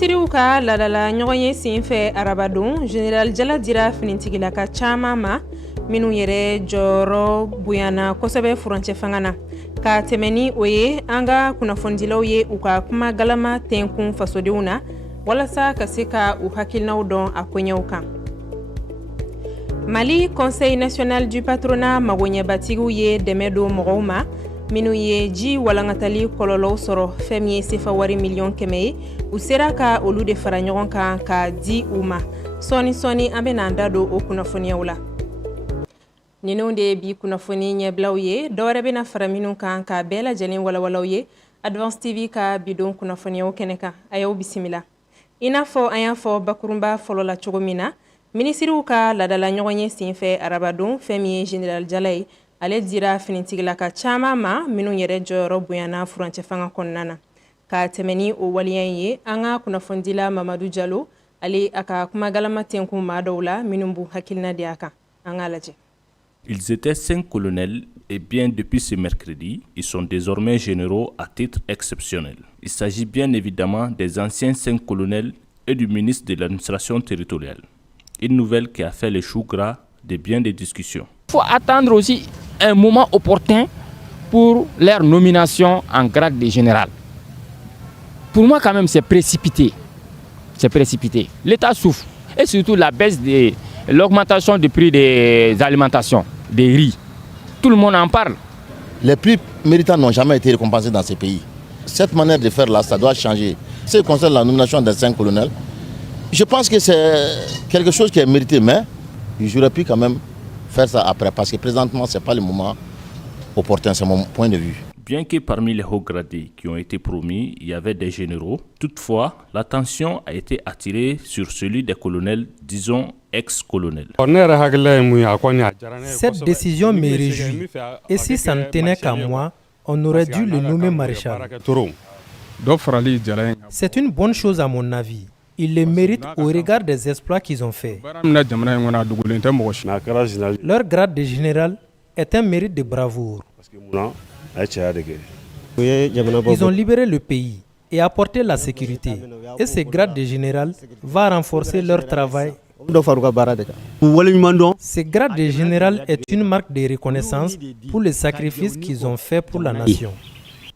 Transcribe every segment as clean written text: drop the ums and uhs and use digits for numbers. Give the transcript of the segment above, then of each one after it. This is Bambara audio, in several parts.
Minisiriw ka ladala ɲɔgɔn ye senfɛ arabadon General Jala dira finitigilaka caman ma minnu yɛrɛ jɔyɔrɔ bonyana kosɛbɛ furancɛ fanga na ka tɛmɛ ni o ye an ka kunnafonidilaw ye u ka kuma galama tɛnkun fasodenw na walasa ka se ka u hakilinaw dɔn a koɲɛw kan. Mali Conseil national du patronat magoɲɛbatigiw ye dɛmɛ don mɔgɔw ma minnu ye ji walangatali kɔlɔlɔw sɔrɔ fɛn min ye sefa wari miliyɔn 100 ye u sera ka olu de fara ɲɔgɔn kan ka di u ma sɔni an bɛna an da don o kunnafoniyaw la. Ninnu de bi kunnafoni ɲɛbilaw ye dɔwɛrɛ bɛna fara minnu kan ka bɛɛ lajɛlen walawalaw ye Advance TV ka bidon kunnafoniyaw kɛnɛ kan a y'aw bisimila. I n'a fɔ an y'a fɔ bakurunba fɔlɔ la cogo min na minisiriw ka ladala ɲɔgɔn ye senfɛ arabadon fɛn min ye General Jala ye ale dira finitigilaka caman ma minnu yɛrɛ jɔyɔrɔ bonyana furancɛ fanga kɔnɔna na ka tɛmɛ ni o waliya in ye an ka kunnafonidila Mamadu Jalo ale a ka kuma galama tɛnkun maa dɔw la minnu b'u hakilina di a kan an k'a lajɛ. Ils étaient 5 colonels et bien depuis ce mercredi, ils sont désormais généraux à titre exceptionnel. Il s'agit bien évidemment des anciens 5 colonels et du ministre de l'administration territoriale. Une nouvelle qui a fait le chou gras de bien des discussions. Il faut attendre aussi un moment opportun pour leur nomination en grade de général. Pour moi quand même c'est précipité. C'est précipité. L'État souffre et surtout la baisse de l'augmentation du prix des alimentations, des riz. Tout le monde en parle. Les plus méritants n'ont jamais été récompensés dans ces pays. Cette manière de faire là, ça doit changer. Ce qui concerne la nomination des 5 colonels, je pense que c'est quelque chose qui est mérité, mais j'aurais pu quand même faire ça après, parce que présentement, ce n'est pas le moment opportun, c'est mon point de vue. Bien que parmi les hauts gradés qui ont été promis, il y avait des généraux, toutefois, l'attention a été attirée sur celui des colonels, disons ex-colonels. Cette décision me réjouit. Et si ça ne tenait qu'à moi, on aurait dû le nommer maréchal. C'est une bonne chose à mon avis. Ils le méritent au regard des exploits qu'ils ont faits. Leur grade de général est un mérite de bravoure. Ils ont libéré le pays et apporté la sécurité. Et ce grade de général va renforcer leur travail. Ce grade de général est une marque de reconnaissance pour les sacrifices qu'ils ont faits pour la nation.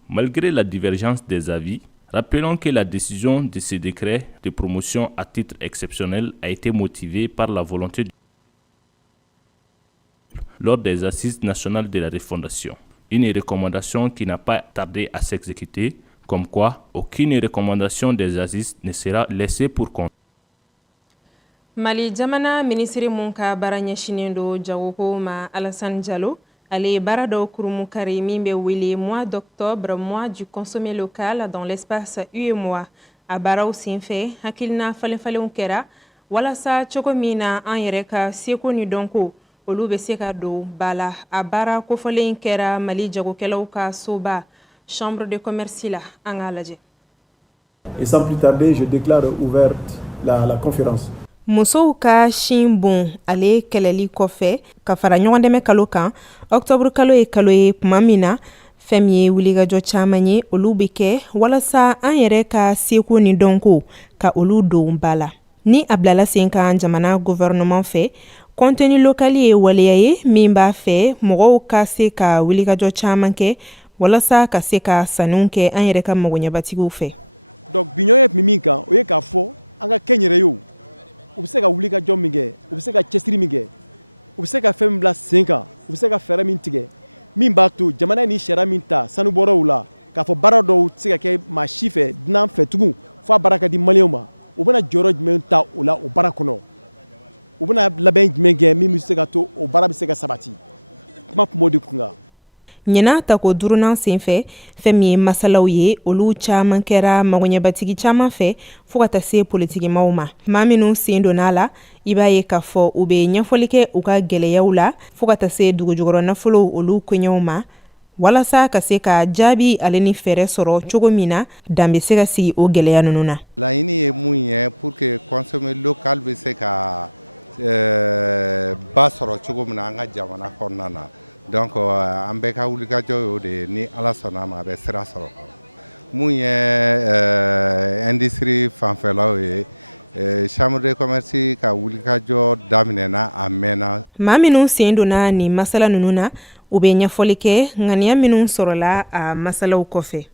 Malgré la divergence des avis, rappelons que la décision de ce décret de promotion à titre exceptionnel a été motivée par la volonté lors des assises nationales de la refondation. Une recommandation qui n'a pas tardé à s'exécuter, comme quoi aucune recommandation des assises ne sera laissée pour compte. Mali jamana ministre mun ka bara ɲɛsinen do jagoko ma Alassane Diallo ale bara dɔ kurumu kari min bɛ wele mois d'octobre, mois du consommé local dans l'espace UEMOA a baaraw senfɛ hakilina falenfalenw kɛra walasa cogo min na an yɛrɛ ka seko ni dɔnko olu bɛ se ka don ba la a baara kofɔlen kɛra Mali jagokɛlaw ka soba chambre de commerce la an k'a lajɛ. Et sans plus tarder, je déclare ouverte la conférence. Musow ka sin bon ale kɛlɛli kɔfɛ ka fara ɲɔgɔn dɛmɛ kalo kan octobre kalo ye kalo ye tuma min na fɛn min ye wulikajɔ caman ye olu bɛ kɛ walasa an yɛrɛ ka seko ni dɔnko ka olu don ba la ni a bilala sen kan jamana gouvernement fɛ contenu local ye waleya ye min b'a fɛ mɔgɔw ka se ka wulikajɔ caman kɛ walasa ka se ka sanuw kɛ an yɛrɛ ka magoɲɛbatigiw fɛ. Ɲina tako durunan senfɛ fɛn min ye masalaw ye olu caman kɛra magoɲɛbatigi caman fɛ fo ka taa se politikimaw ma maa minnu sen donna la i b'a ye k'a fɔ u bɛ ɲɛfɔli kɛ u ka gɛlɛyaw la fo ka taa se dugujukɔrɔ nafolo olu koɲɛw ma walasa ka se ka jaabi ale ni fɛɛrɛ sɔrɔ cogo min na dan bɛ se ka sigi o gɛlɛya ninnu na. maa minnu sen donna nin masala nunu na u be ɲɛfɔli kɛ ŋaniya minnu sɔrɔla a masalaw kɔfɛ.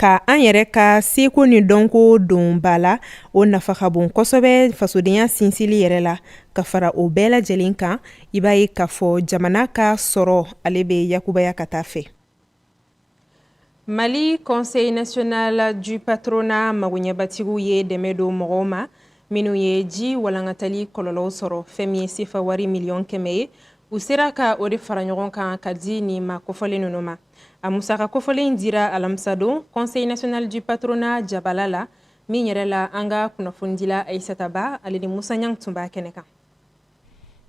Ka an yɛrɛ ka seko ni dɔnko don ba la o nafa ka bon kosɛbɛ fasodenya sinsili yɛrɛ la ka fara o bɛɛ lajɛlen kan I b'a ye k'a fɔ jamana ka sɔrɔ ale bɛ yakubaya ka taa fɛ. Mali Conseil national du patronat magoɲɛbatigiw ye dɛmɛ don mɔgɔw ma minnu ye ji walankatali kɔlɔlɔw sɔrɔ fɛn min ye sefa wari miliyɔn 100 ye u sera ka o de fara ɲɔgɔn kan ka di nin ma kofɔlen ninnu ma. A musaka kofɔlen dira alamisa don Conseil national du patronat jabala la min yɛrɛ la an ka kunnafonidila Aissata Ba ale ni Musa Ɲang tun b'a kɛnɛ kan.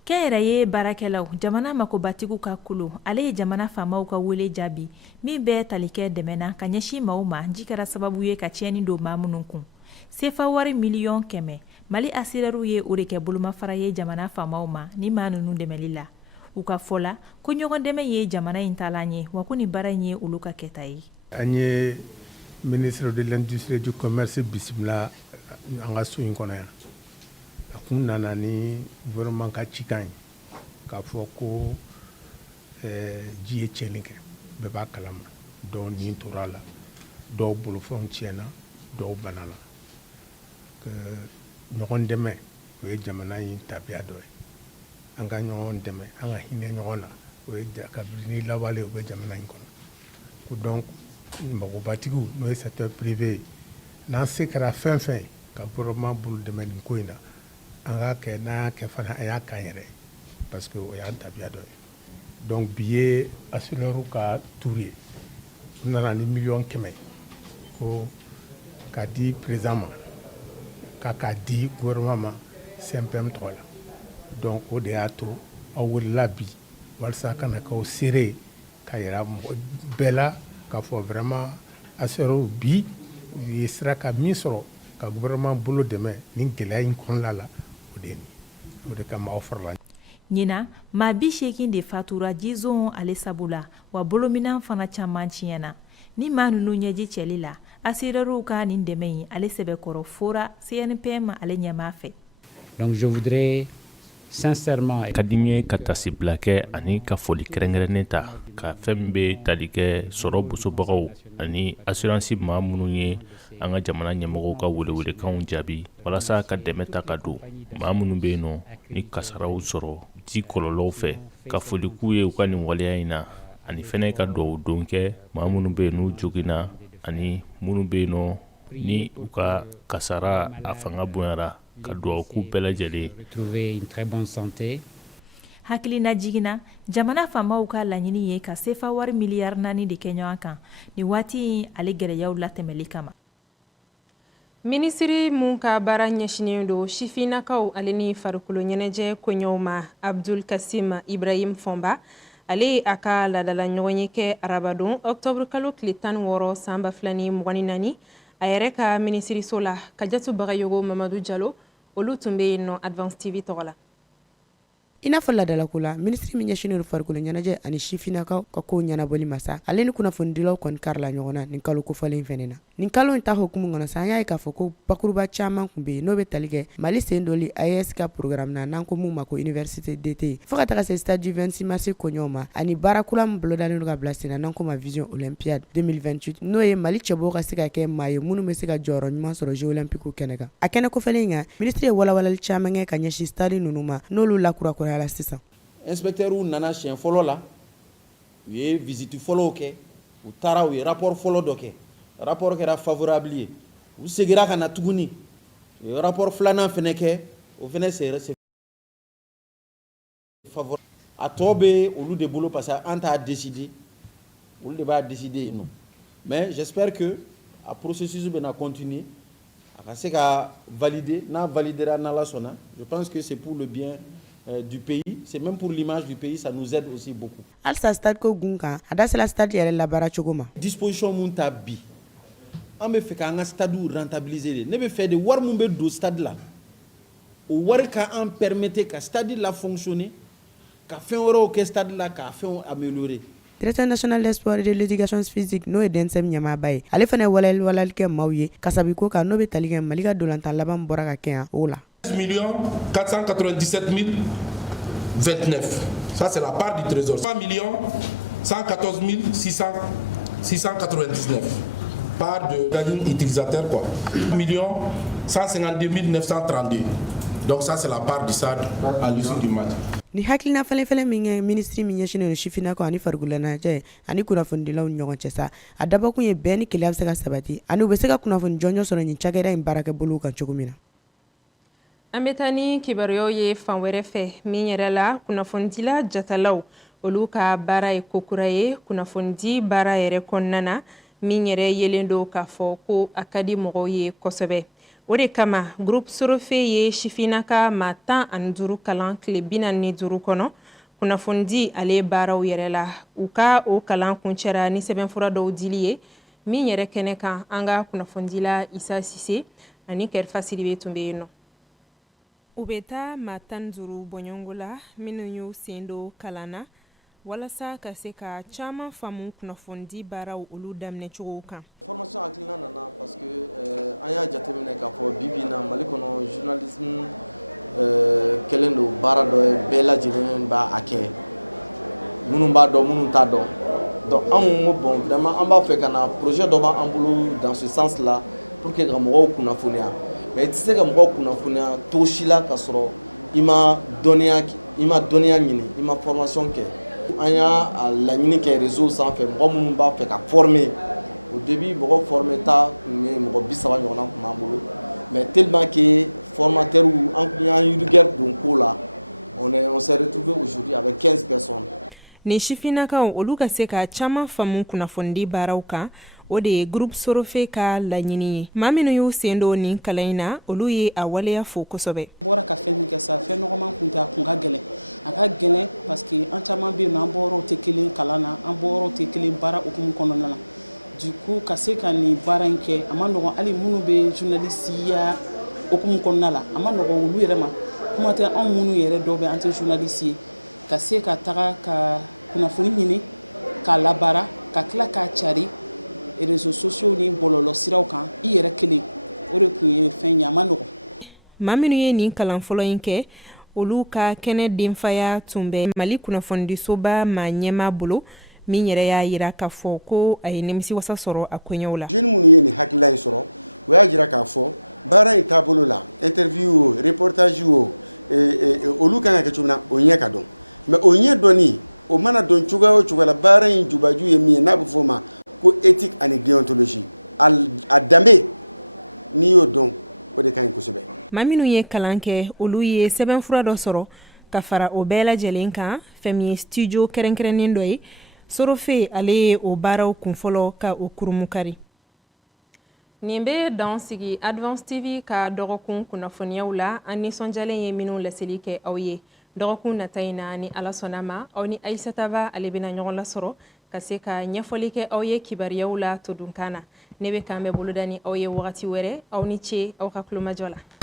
Kɛyɛrɛ ye baarakɛlaw jamana makobatigiw ka kulu ale ye jamana faamaw ka wele jaabi min bɛ tali kɛ dɛmɛna ka ɲɛsin maaw ma ji kɛra sababu ye ka tiɲɛni don maa minnu kun. Sefa wari miliyɔn 100 Mali asirɛriw ye o de kɛ bolomafara ye jamana faamaw ma ni maa ninnu dɛmɛli la. U ka fɔ la ko ɲɔgɔn dɛmɛ ye jamana in taalan ye wa ko ni baara in ye olu ka kɛta ye. An ye ministre de l'industrie et du commerce bisimila an ka so in kɔnɔ yan. A kun nana ni gouvernement ka cikan ye k'a fɔ ko ji ye tiɲɛni kɛ bɛɛ b'a kalama dɔw ni tora la dɔw bolofɛnw tiɲɛna dɔw banala ɲɔgɔn dɛmɛ o ye jamana in tabiya dɔ ye. An ka ɲɔgɔn dɛmɛ an ka hinɛ ɲɔgɔn na o ye kabiri ni lawale o bɛ jamana in kɔnɔ ko donc magobatigiw n'o ye secteur privé n'an se kɛra fɛn fɛn ka gouvernement bolo dɛmɛ nin ko in na an ka kɛ n'an y'a kɛ fana an y'a k'an yɛrɛ parce que o y'an tabiya dɔ ye. Donc bi ye assureur ka tour ye u nana ni miliyɔn 100 ko k'a di président ma k'a di gouvernement ma CNPM tɔgɔ la. Donc o de y'a to aw wulila bi walasa kana k'aw seere ka yira mɔgɔ bɛɛ la k'a fɔ vraiment assureur bi u ye sira ka min sɔrɔ ka gouvernement bolo dɛmɛ ni gɛlɛya in kɔnɔna la o de ye nin o de kama aw farala. Ɲina maa 80 de fatura jizon ale sabu la wa bolominan fana caman tiɲɛna ni maa ninnu ɲɛji cɛli la assureur ka nin dɛmɛ in ale sɛbɛkɔrɔ fora CNPM ale ɲɛmaa fɛ. Donc je voudrais sincèrement ka di n ye ka tasibila kɛ ani ka foli kɛrɛnkɛrɛnnen ta ka fɛn min bɛ tali kɛ sɔrɔ bosobagaw ani assurance maa minnu ye an ka jamana ɲɛmɔgɔw ka welewelekanw jaabi walasa ka dɛmɛ ta ka don maa minnu bɛ yen nɔ ni kasaraw sɔrɔ ji kɔlɔlɔw fɛ ka foli k'u ye u ka nin waleya in na ani fɛnɛ ka dugawu don kɛ maa minnu bɛ yen n'u joginna ani minnu bɛ yen nɔ ni u ka kasara a fanga bonyara ka dugawu k'u bɛɛ lajɛlen. retrouver une très bonne santé. Hakilina jiginna jamana faamaw ka laɲini ye ka sefa wari miliyari 4 de kɛ ɲɔgɔn kan ni waati ale gɛrɛyaw latɛmɛli kama. Minisiri mun ka baara ɲɛsinen don sifinnakaw ale ni farikolo ɲɛnajɛ koɲɛw ma Abdul Kasim Ibrahim Fɔnba ale a ka ladala ɲɔgɔn ye kɛ arabadon octobre kalo tile 16 san 2024 a yɛrɛ ka minisiriso la Kajatu Bagayogo Mamadou Diallo olu tun bɛ yen nɔ Advance TV tɔgɔ la. I n'a fɔ ladalako la ministre min ɲɛsinnen don farikolo ɲɛnajɛ ani sifinnakaw ka kow ɲɛnabɔli ma sa ale ni kunnafonidilaw kɔni karila ɲɔgɔn na nin kalo kofɔlen fɛnɛ na nin kalo in ta hokumu kɔnɔ sa an y'a ye k'a fɔ ko bakuruba caman kun bɛ yen n'o bɛ tali kɛ Mali sen doli AES ka programme na n'an ko mun ma ko université d'été fo ka taga se stade du 26 mars koɲɛw ma ani baara kura min bolodalen don ka bila sen na n'an ko ma vision olympiade 2028 n'o ye Mali cɛbɔw ka se ka kɛ maa ye minnu bɛ se ka jɔyɔrɔ ɲuman sɔrɔ jeux olympiques kɛnɛ kan a kɛnɛ kofɔlen kan ministre ye walawalali caman kɛ ka ɲɛsin stade ninnu ma n'olu lakurakurayala sisan. Inspecteur u nana siɲɛ fɔlɔ la u ye visite fɔlɔw kɛ u taara u ye rapport fɔlɔ dɔ kɛ rapport kɛra favorable ye u segira ka na tuguni u ye rapport filanan fɛnɛ kɛ o fɛnɛ favorable a tɔ bɛ olu de bolo parce que an t'a décider olu de b'a décider non mais j'espère que a processus bɛna continuer a ka se ka valider n'a validera n'Ala sɔnna je pense que c'est pour le bien du pays c'est même pour l'image du pays ça nous aide aussi beaucoup. Alsa stade ko gun kan a da sela stade yɛrɛ labara cogo ma. Disposition mun ta bi an bɛ fɛ k'an ka stade rentabiliser de ne bɛ fɛ de wari mun bɛ don stade la o wari ka an permettre ka stade la fonctionner ka fɛn wɛrɛw kɛ stade la k'a fɛnw améliorer. Directeur national des sports et de l'éducation physique n'o ye DNSM ɲɛmaaba ye ale fana ye walali kɛ maaw ye kasabi ko kan n'o bɛ tali kɛ Mali ka dolantan laban bɔra ka kɛ yan o la. 6 497 029. Ça, c'est la part du trésor. 3 114 699. Part de gagnants utilisateurs, quoi. 1 152 932. Donc, ça, c'est la part du SAD à l'issue du match. Ni hakilina fɛlɛfɛlɛ min kɛ ministre min ɲɛsinnen don sifinnakaw ani farikoloɲɛnajɛ ani kunnafonidilaw ni ɲɔgɔn cɛ sa a dabɔkun ye bɛn ni keleya bɛ se ka sabati ani u bɛ se ka kunnafoni jɔnjɔ sɔrɔ nin cakɛda in baarakɛbolow kan cogo min na. An bɛ taa ni kibaruyaw ye fan wɛrɛ fɛ min yɛrɛ la kunnafonidila jatalaw olu ka baara ye kokura ye kunnafonidi baara yɛrɛ kɔnɔna na min yɛrɛ yelen don k'a fɔ ko a ka di mɔgɔw ye kosɛbɛ. O de kama groupe Sorofe ye sifinnaka maa 15 kalan tile 45 kɔnɔ kunnafonidi ale baaraw yɛrɛ la u ka o kalan kuncɛra ni sɛbɛnfura dɔw dili ye min yɛrɛ kɛnɛ kan an ka kunnafonidila Isa Sise ani Kɛrifa Sidibe tun bɛ yen nɔ. U bɛ taa maa 15 bɔɲɔngo la minnu y'u sen don kalan na walasa ka se ka caman faamu kunnafonidi baaraw olu daminɛ cogow kan. Ni sifinnakaw olu ka se ka caman faamu kunnafonidi baaraw kan o de ye groupe Sorofe ka laɲini ye. Maa minnu y'u sen don nin kalan in na olu ye a waleya fo kosɛbɛ. Maa minnu ye nin kalan fɔlɔ in kɛ olu ka kɛnɛ denfaya tun bɛ Mali kunnafonidisoba maa ɲɛmaa bolo min yɛrɛ y'a yira k'a fɔ ko a ye nimisiwasa sɔrɔ a koɲɛw la. Maa minnu ye kalan kɛ olu ye sɛbɛnfura dɔ sɔrɔ ka fara o bɛɛ lajɛlen kan fɛn min ye studio kɛrɛnkɛrɛnnen dɔ ye Sorofe ale ye o baaraw kunfɔlɔ ka o kurumukari. Nin bɛ dan sigi Advance TV ka dɔgɔkun kunnafoniyaw la an nisɔndiyalen ye minnu laseli kɛ aw ye dɔgɔkun nata in na ni Ala sɔnna ma aw ni Aissata Ba ale bɛna ɲɔgɔn lasɔrɔ ka se ka ɲɛfɔli kɛ aw ye kibariyaw la todunkan na ne bɛ k'an bɛɛ boloda ni aw ye wagati wɛrɛ aw ni ce aw ka kulomajɔ la.